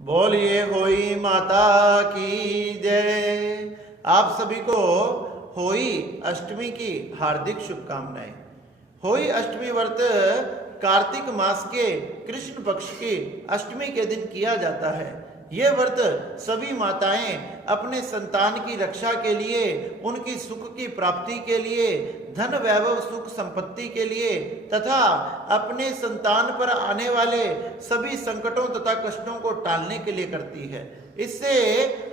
बोलिए होई माता की जय। आप सभी को होई अष्टमी की हार्दिक शुभकामनाएं। होई अष्टमी व्रत कार्तिक मास के कृष्ण पक्ष की अष्टमी के दिन किया जाता है। यह व्रत सभी माताएं अपने संतान की रक्षा के लिए, उनकी सुख की प्राप्ति के लिए, धन वैभव सुख संपत्ति के लिए तथा अपने संतान पर आने वाले सभी संकटों तथा कष्टों को टालने के लिए करती है। इससे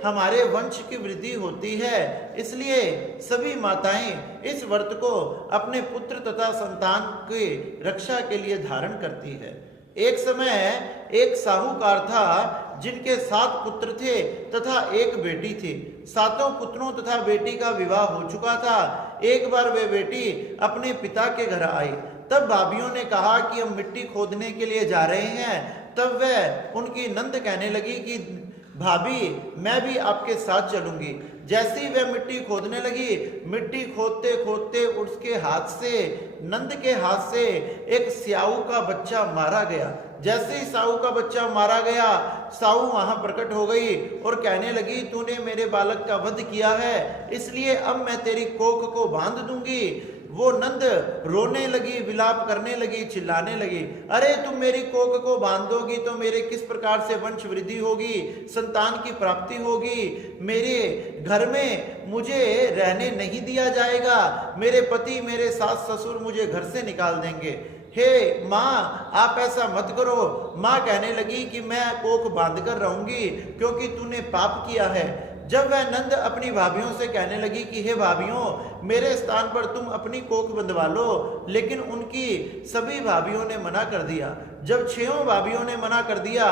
हमारे वंश की वृद्धि होती है। इसलिए सभी माताएं इस व्रत को अपने पुत्र तथा संतान की रक्षा के लिए धारण करती है। एक समय एक साहूकार था जिनके 7 पुत्र थे तथा एक बेटी थी। सातों पुत्रों तथा बेटी का विवाह हो चुका था। एक बार वे बेटी अपने पिता के घर आई। तब भाभीियों ने कहा कि हम मिट्टी खोदने के लिए जा रहे हैं। तब वह उनकी नंद कहने लगी कि भाभी मैं भी आपके साथ चलूंगी। जैसे ही वह मिट्टी खोदने लगी, मिट्टी खोदते खोदते उसके हाथ से, नंद के हाथ से एक स्याऊ का बच्चा मारा गया। जैसे ही साहू का बच्चा मारा गया, साहू वहां प्रकट हो गई और कहने लगी तूने मेरे बालक का वध किया है, इसलिए अब मैं तेरी कोख को बांध दूंगी। वो नंद रोने लगी, विलाप करने लगी, चिल्लाने लगी, अरे तुम मेरी कोख को बांध दोगी तो मेरे किस प्रकार से वंश वृद्धि होगी, संतान की प्राप्ति होगी, मेरे घर में मुझे रहने नहीं दिया जाएगा, मेरे पति मेरे सास ससुर मुझे घर से निकाल देंगे। हे माँ आप ऐसा मत करो। माँ कहने लगी कि मैं कोख बांध कर रहूंगी क्योंकि तूने पाप किया है। जब वह नंद अपनी भाभीियों से कहने लगी कि हे भाभीियों मेरे स्थान पर तुम अपनी कोख बंधवा लो, लेकिन उनकी सभी भाभीियों ने मना कर दिया। जब 6 भाभीियों ने मना कर दिया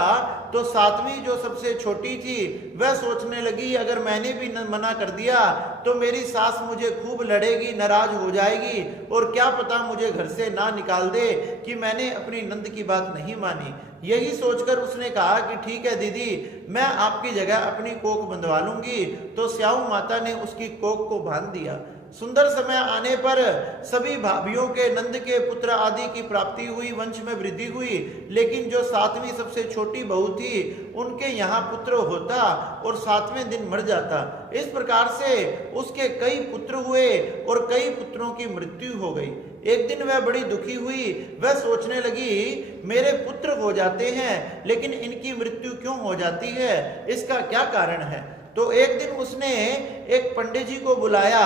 तो 7वीं जो सबसे छोटी थी वह सोचने लगी अगर मैंने भी मना कर दिया तो मेरी सास मुझे खूब लड़ेगी, नाराज हो जाएगी और क्या पता मुझे घर से ना निकाल दे कि मैंने अपनी नंद की बात नहीं मानी। यही सोचकर उसने कहा कि ठीक है दीदी, मैं आपकी जगह अपनी कोख बंधवा लूंगी। तो स्याऊ माता ने उसकी कोख को बांध दिया। सुंदर समय आने पर सभी भाभीियों के नंद के पुत्र आदि की प्राप्ति हुई, वंश में वृद्धि हुई, लेकिन जो 7वीं सबसे छोटी बहू थी उनके यहाँ पुत्र होता और 7वें दिन मर जाता। इस प्रकार से उसके कई पुत्र हुए और कई पुत्रों की मृत्यु हो गई। एक दिन वह बड़ी दुखी हुई। वह सोचने लगी मेरे पुत्र हो जाते हैं लेकिन इनकी मृत्यु क्यों हो जाती है, इसका क्या कारण है। तो एक दिन उसने एक पंडित जी को बुलाया।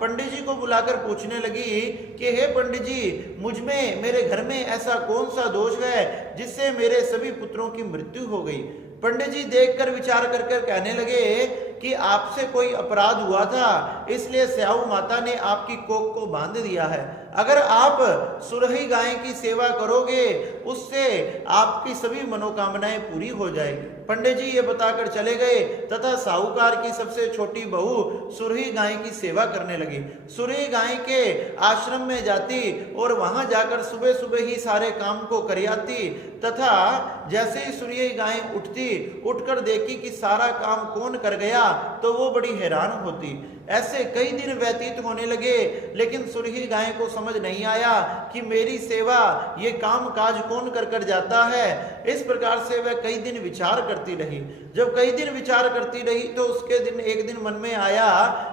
पंडित जी को बुलाकर पूछने लगी कि हे पंडित जी, मुझ में, मेरे घर में ऐसा कौन सा दोष है जिससे मेरे सभी पुत्रों की मृत्यु हो गई। पंडित जी देखकर विचार कर कर कहने लगे कि आपसे कोई अपराध हुआ था, इसलिए स्याऊ माता ने आपकी कोख को बांध दिया है। अगर आप सुरही गाय की सेवा करोगे उससे आपकी सभी मनोकामनाएं पूरी हो जाएगी। पंडित जी ये बताकर चले गए तथा साहूकार की सबसे छोटी बहू सुरही गाय की सेवा करने लगी। सुरही गाय के आश्रम में जाती और वहां जाकर सुबह सुबह ही सारे काम को कर आती तथा जैसे ही सुरही गाय उठती, उठकर देखी कि सारा काम कौन कर गया तो वो बड़ी हैरान होती। ऐसे कई दिन व्यतीत होने लगे लेकिन सुरही गाय को समझ नहीं आया कि मेरी सेवा ये काम काज कौन कर कर जाता है। इस प्रकार से वह कई दिन विचार करती रही। जब कई दिन विचार करती रही तो उसके दिन एक दिन मन में आया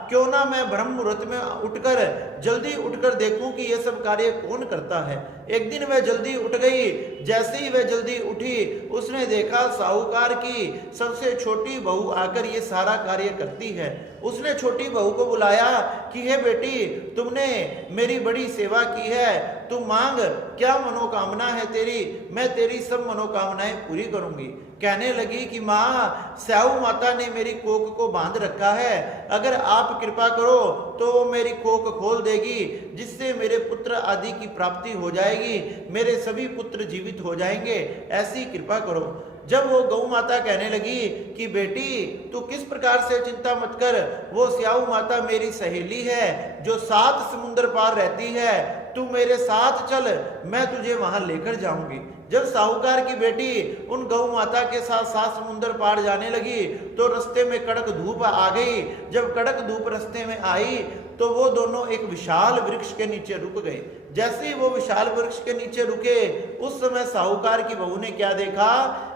क्यों ना मैं ब्रह्म मुहूर्त में उठकर जल्दी उठकर देखूं कि यह सब कार्य कौन करता है। एक दिन वह जल्दी उठ गई। जैसे ही वह जल्दी उठी उसने देखा साहूकार की सबसे छोटी बहू आकर ये सारा कार्य करती है। उसने छोटी बहू को बुलाया कि हे बेटी, तुमने मेरी बड़ी सेवा की है, तू मांग, क्या मनोकामना है तेरी, मैं तेरी सब मनोकामनाएं पूरी करूंगी। कहने लगी कि माँ, स्याऊ माता ने मेरी कोख को बांध रखा है, अगर आप कृपा करो तो वो मेरी कोख खोल देगी जिससे मेरे पुत्र आदि की प्राप्ति हो जाएगी, मेरे सभी पुत्र जीवित हो जाएंगे, ऐसी कृपा करो। जब वो गौ माता कहने लगी कि बेटी तू किस प्रकार से चिंता मत कर, वो स्याऊ माता मेरी सहेली है जो 7 समुद्र पार रहती है, तू मेरे साथ चल, मैं तुझे वहां लेकर जाऊंगी। जब साहूकार की बेटी उन गौ माता के साथ 7 समुद्र पार जाने लगी तो रास्ते में कड़क धूप आ गई। जब कड़क धूप रास्ते में आई तो वो दोनों एक विशाल वृक्ष के नीचे रुक गए। जैसे ही वो विशाल वृक्ष के नीचे रुके उस समय साहूकार की बहू ने क्या देखा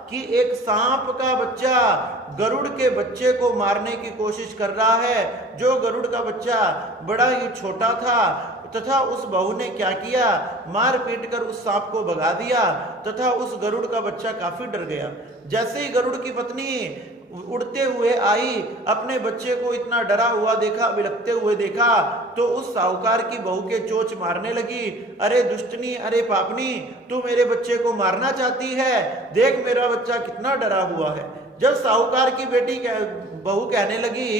कि एक सांप का बच्चा गरुड़ के बच्चे को मारने की कोशिश कर रहा है। जो गरुड़ का बच्चा बड़ा ही छोटा था तथा उस बहू ने क्या किया, मार पीट कर उस सांप को भगा दिया तथा उस गरुड़ का बच्चा काफी डर गया। जैसे ही गरुड़ की पत्नी उड़ते हुए आई, अपने बच्चे को इतना डरा हुआ देखा, बिलखते हुए देखा, तो उस साहूकार की बहू के चोंच मारने लगी। अरे दुष्टनी, अरे पापनी, तू मेरे बच्चे को मारना चाहती है, देख मेरा बच्चा कितना डरा हुआ है। जब साहूकार की बेटी बहू कहने लगी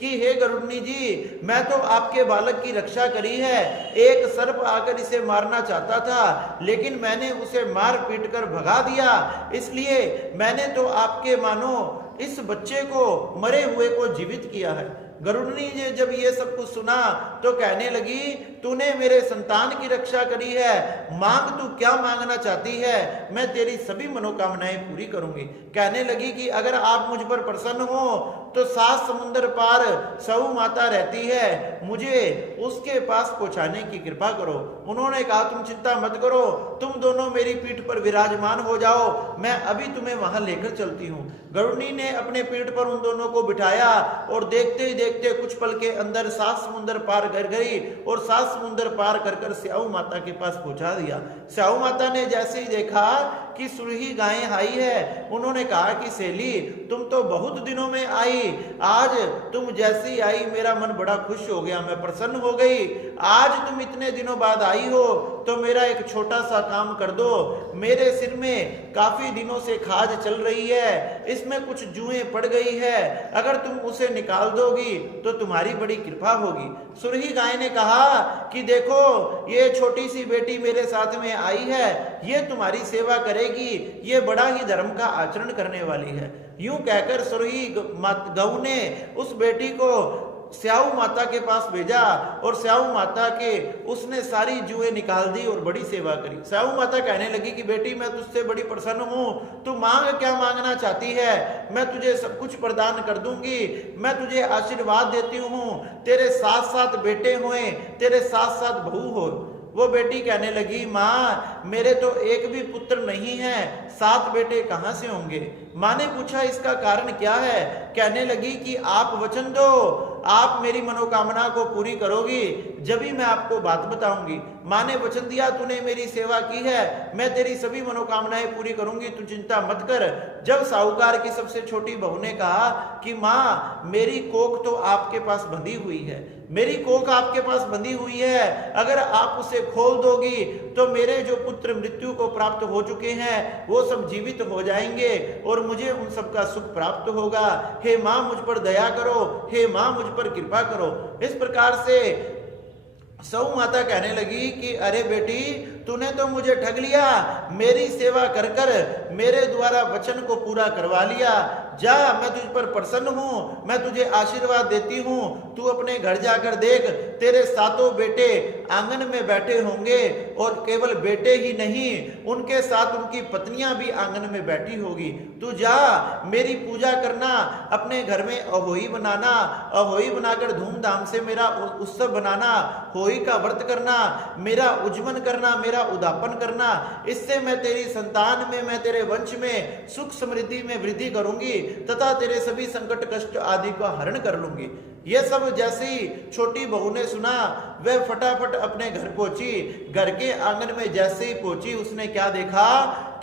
कि हे गरुड़नी जी, मैं तो आपके बालक की रक्षा करी है, एक सर्प आकर इसे मारना चाहता था लेकिन मैंने उसे मार पीट कर भगा दिया, इसलिए मैंने तो आपके मानो इस बच्चे को, मरे हुए को जीवित किया है। गरुड़नी जी जब ये सब कुछ सुना तो कहने लगी, तूने मेरे संतान की रक्षा करी है, मांग तू क्या मांगना चाहती है, मैं तेरी सभी मनोकामनाएं पूरी करूंगी। कहने लगी कि अगर आप मुझ पर प्रसन्न हो तो 7 समुद्र पार सहु माता रहती है, मुझे उसके पास पहुंचाने की कृपा करो। उन्होंने कहा, तुम चिंता मत करो, तुम दोनों मेरी पीठ पर विराजमान हो जाओ, मैं अभी तुम्हें वहां लेकर चलती हूँ। गरुड़नी ने अपने पीठ पर उन दोनों को बिठाया और देखते ही देखते कुछ पल के अंदर 7 समुद्र पार कर गई और 7 समुद्र पार कर कर स्याऊ माता के पास पहुंचा दिया। स्याऊ माता ने जैसे ही देखा कि सुरही गायें आई है, उन्होंने कहा कि सेली, तुम तो बहुत दिनों में आई, आज तुम जैसी आई मेरा मन बड़ा खुश हो गया, मैं प्रसन्न हो गई। आज तुम इतने दिनों बाद आई हो तो मेरा एक छोटा सा काम कर दो, मेरे सिर में काफी दिनों से खाज चल रही है, इसमें कुछ जुएं पड़ गई है, अगर तुम उसे निकाल दोगी तो तुम्हारी बड़ी कृपा होगी। सुरही गाय ने कहा कि देखो, ये छोटी सी बेटी मेरे साथ में आई है, ये तुम्हारी सेवा करेगी, ये बड़ा ही धर्म का आचरण करने वाली है। यूं कहकर सुरही गऊ ने उस बेटी को स्याऊ माता के पास भेजा और स्याऊ माता के उसने सारी जुएं निकाल दी और बड़ी सेवा करी। स्याऊ माता कहने लगी कि बेटी, मैं तुझसे बड़ी प्रसन्न हूं, तू मांग क्या मांगना चाहती है, मैं तुझे सब कुछ प्रदान कर दूंगी, मैं तुझे आशीर्वाद देती हूं, तेरे 7 बेटे हुए, तेरे 7 बहू हो। वो बेटी कहने लगी, माँ मेरे तो एक भी पुत्र नहीं है, 7 बेटे कहाँ से होंगे। माँ ने पूछा, इसका कारण क्या है। कहने लगी कि आप वचन दो, आप मेरी मनोकामना को पूरी करोगी जब ही मैं आपको बात बताऊंगी। माँ ने वचन दिया, तूने मेरी सेवा की है, मैं तेरी सभी मनोकामनाएं पूरी करूंगी, तू चिंता मत कर। जब साहूकार की सबसे छोटी बहू ने कहा कि माँ मेरी कोख तो आपके पास बंधी हुई है, मेरी कोख आपके पास बंधी हुई है, अगर आप उसे खोल दोगी तो मेरे जो पुत्र मृत्यु को प्राप्त हो चुके हैं वो सब जीवित हो जाएंगे और मुझे उन सब का सुख प्राप्त होगा। हे माँ मुझ पर दया करो, हे माँ मुझ पर कृपा करो। इस प्रकार से सहु माता कहने लगी कि अरे बेटी, तूने तो मुझे ठग लिया, मेरी सेवा कर कर मेरे द्वारा वचन को पूरा करवा लिया, जा मैं तुझ पर प्रसन्न हूं, मैं तुझे आशीर्वाद देती हूं, तू अपने घर जाकर देख, तेरे 7 बेटे आंगन में बैठे होंगे और केवल बेटे ही नहीं, उनके साथ उनकी पत्नियां भी आंगन में बैठी होगी। तू जा मेरी पूजा करना, अपने घर में अहोई बनाना, अहोई बनाकर धूमधाम से मेरा उत्सव बनाना, होई का व्रत करना, मेरा उज्जवल करना, मेरा उदापन करना, इससे मैं तेरी संतान में, मैं तेरे वंश में सुख समृद्धि में वृद्धि करूंगी तथा तेरे सभी संकट कष्ट आदि का हरण कर लूंगी। यह सब जैसे ही छोटी बहू ने सुना, वह फटाफट अपने घर पहुंची। घर के आंगन में जैसे ही पहुंची, उसने क्या देखा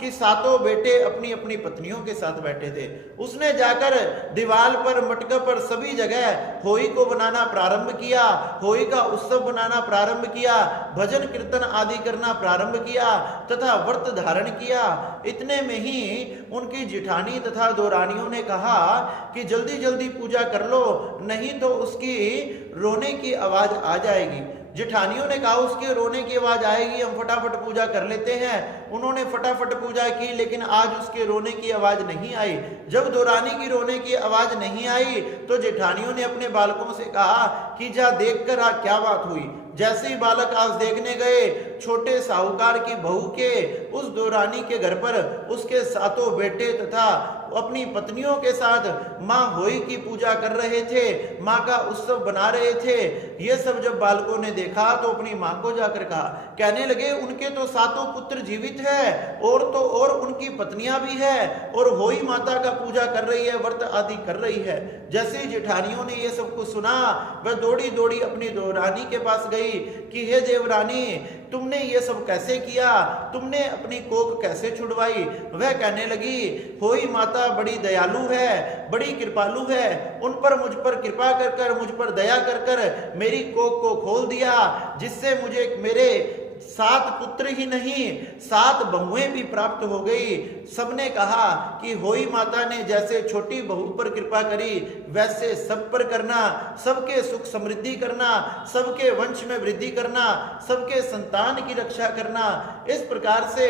कि 7 बेटे अपनी अपनी पत्नियों के साथ बैठे थे। उसने जाकर दीवार पर, मटका पर, सभी जगह होई को बनाना प्रारंभ किया, होई का उत्सव बनाना प्रारंभ किया, भजन कीर्तन आदि करना प्रारंभ किया तथा व्रत धारण किया। इतने में ही उनकी जिठानी तथा 2 रानियों ने कहा कि जल्दी जल्दी पूजा कर लो, नहीं तो उसकी रोने की आवाज आ जाएगी। जिठानियों ने कहा उसके रोने की आवाज आएगी, हम फटाफट पूजा कर लेते हैं। उन्होंने फटाफट पूजा की, लेकिन आज उसके रोने की आवाज नहीं आई। जब 2 रानी की रोने की आवाज नहीं आई तो जेठानियों ने अपने बालकों से कहा कि जा देख कर आ क्या बात हुई। जैसे ही बालक आज देखने गए छोटे साहूकार की बहू के उस दो रानी के घर पर उसके सातों बेटे तथा अपनी पत्नियों के साथ माँ होई की पूजा कर रहे थे, माँ का उत्सव बना रहे थे। ये सब जब बालकों ने देखा तो अपनी माँ को जाकर कहा, कहने लगे उनके तो सातों पुत्र जीवित है और तो और उनकी पत्नियां भी है और होई माता का पूजा कर रही है, व्रत आदि कर रही है। जैसे ही जेठानियों ने ये सब कुछ सुना वह दौड़ी दौड़ी अपनी दो रानी के पास गई कि हे देवरानी, तुमने ये सब कैसे किया, तुमने अपनी कोख कैसे छुड़वाई। वह कहने लगी, होई माता बड़ी दयालु है, बड़ी कृपालु है, उन पर मुझ पर कृपा कर कर, मुझ पर दया कर कर मेरी कोख को खोल दिया, जिससे मुझे मेरे 7 पुत्र ही नहीं 7 बहुएं भी प्राप्त हो गई। सबने कहा कि होई माता ने जैसे छोटी बहू पर कृपा करी वैसे सब पर करना, सबके सुख समृद्धि करना, सबके वंश में वृद्धि करना, सबके संतान की रक्षा करना। इस प्रकार से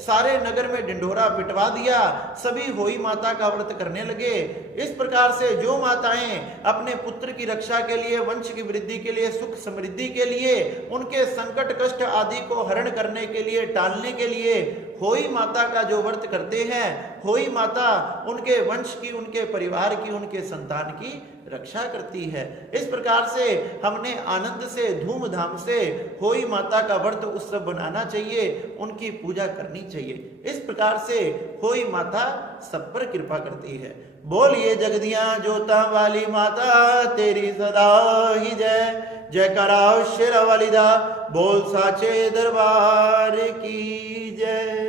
सारे नगर में ढिंढोरा पिटवा दिया, सभी होई माता का व्रत करने लगे। इस प्रकार से जो माताएं अपने पुत्र की रक्षा के लिए, वंश की वृद्धि के लिए, सुख समृद्धि के लिए, उनके संकट कष्ट आदि को हरण करने के लिए, टालने के लिए होई माता का जो व्रत करते हैं, होई माता उनके वंश की, उनके परिवार की, उनके संतान की रक्षा करती है। इस प्रकार से हमने आनंद से, धूमधाम से होई माता का व्रत उत्सव बनाना चाहिए, उनकी पूजा करनी चाहिए। इस प्रकार से होई माता सब पर कृपा करती है। बोलिए जगदियां जोता वाली माता तेरी सदा ही जय, जयकारा शेरा वाली दा, बोल साचे दरबार की जय।